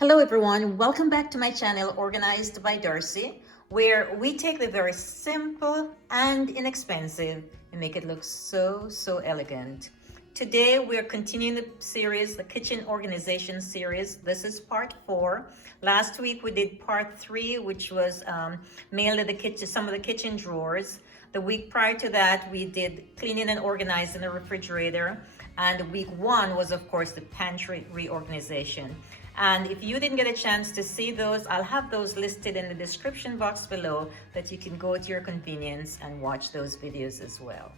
Hello everyone, welcome back to my channel Organized by Darci, where we take the very simple and inexpensive and make it look so elegant. Today we're continuing the series, the kitchen organization series. This is part 4. Last week we did part 3, which was mainly the kitchen, some of the kitchen drawers. The week prior to that we did cleaning and organizing the refrigerator, and week 1 was of course the pantry reorganization. And if you didn't get a chance to see those, I'll have those listed in the description box below that you can go to your convenience and watch those videos as well.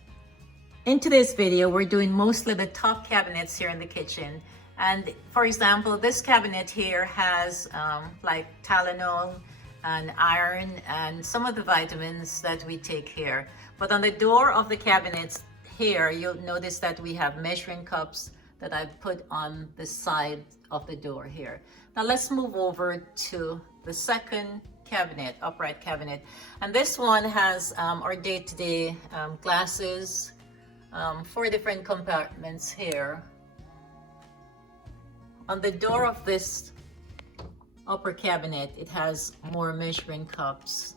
In today's video, we're doing mostly the top cabinets here in the kitchen. And for example, this cabinet here has like Tylenol and iron and some of the vitamins that we take here. But on the door of the cabinets here, you'll notice that we have measuring cups that I've put on the side of the door here. Now let's move over to the second cabinet, upright cabinet. And this one has our day-to-day glasses, 4 different compartments here. On the door of this upper cabinet, it has more measuring cups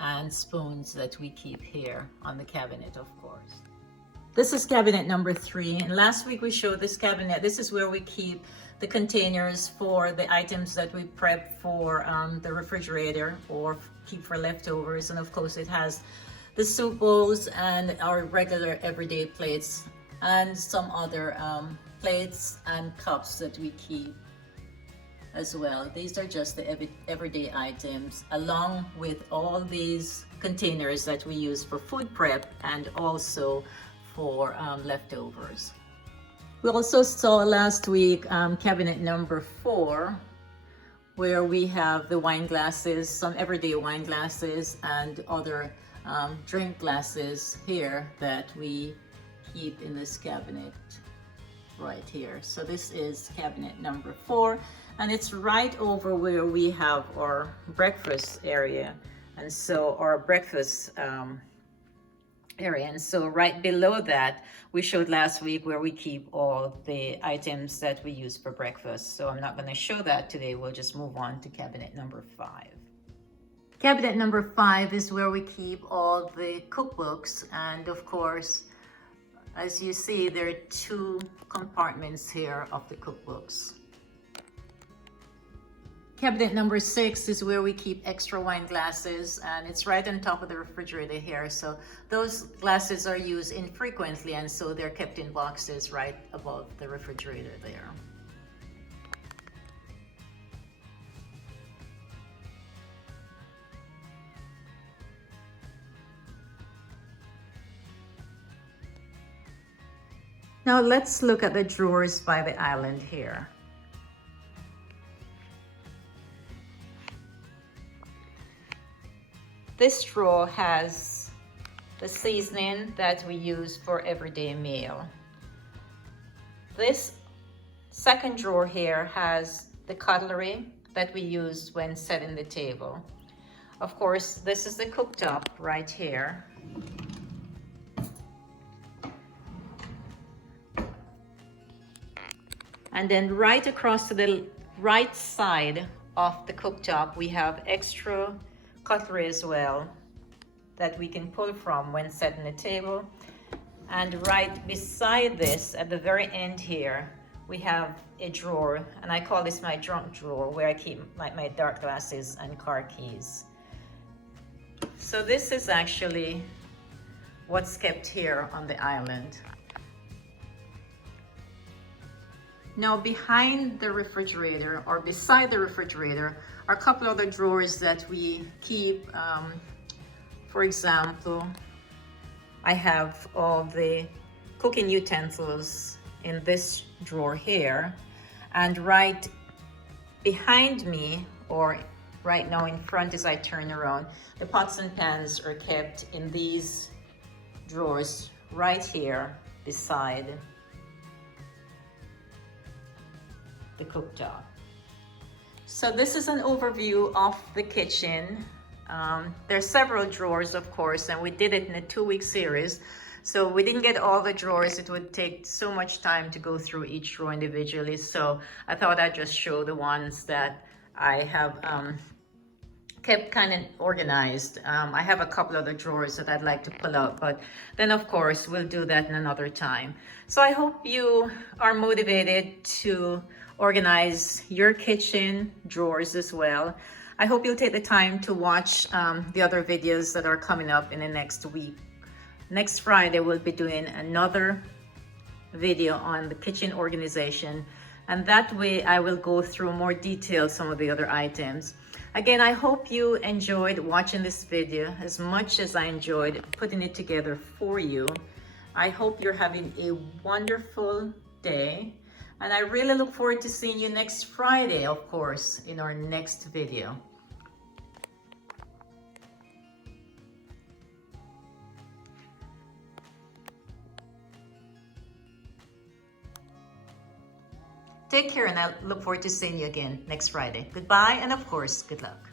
and spoons that we keep here on the cabinet, of course. This is cabinet number 3, and last week we showed this cabinet. This is where we keep the containers for the items that we prep for the refrigerator or keep for leftovers. And of course it has the soup bowls and our regular everyday plates and some other plates and cups that we keep as well. These are just the everyday items, along with all these containers that we use for food prep and also for leftovers. We also saw last week cabinet number 4, where we have the wine glasses, some everyday wine glasses and other drink glasses here that we keep in this cabinet right here. So this is cabinet number 4, and it's right over where we have our breakfast area, and so our breakfast area. And so right below that, we showed last week where we keep all the items that we use for breakfast. So I'm not going to show that today. We'll just move on to cabinet number 5. Cabinet number 5 is where we keep all the cookbooks. And of course, as you see, there are 2 compartments here of the cookbooks. Cabinet number 6 is where we keep extra wine glasses, and it's right on top of the refrigerator here. So those glasses are used infrequently, and so they're kept in boxes right above the refrigerator there. Now let's look at the drawers by the island here. This drawer has the seasoning that we use for everyday meal. This second drawer here has the cutlery that we use when setting the table. Of course, this is the cooktop right here. And then right across to the right side of the cooktop, we have extra cutlery as well that we can pull from when setting the table. And right beside this, at the very end here, we have a drawer, and I call this my drunk drawer, where I keep my dark glasses and car keys. So this is actually what's kept here on the island. Now behind the refrigerator, or beside the refrigerator, are a couple other drawers that we keep. For example, I have all the cooking utensils in this drawer here, and right behind me, or right now in front as I turn around, the pots and pans are kept in these drawers right here beside the cooktop. So this is an overview of the kitchen. There's several drawers, of course, and we did it in a 2-week series. So we didn't get all the drawers. It would take so much time to go through each drawer individually. So I thought I'd just show the ones that I have kept kind of organized. I have a couple other drawers that I'd like to pull out, but then of course we'll do that in another time. So I hope you are motivated to organize your kitchen drawers as well. I hope you'll take the time to watch the other videos that are coming up in the next week. Next Friday, we'll be doing another video on the kitchen organization, and that way I will go through more detail some of the other items. Again, I hope you enjoyed watching this video as much as I enjoyed putting it together for you. I hope you're having a wonderful day, and I really look forward to seeing you next Friday, of course, in our next video. Take care, and I look forward to seeing you again next Friday. Goodbye, and of course, good luck.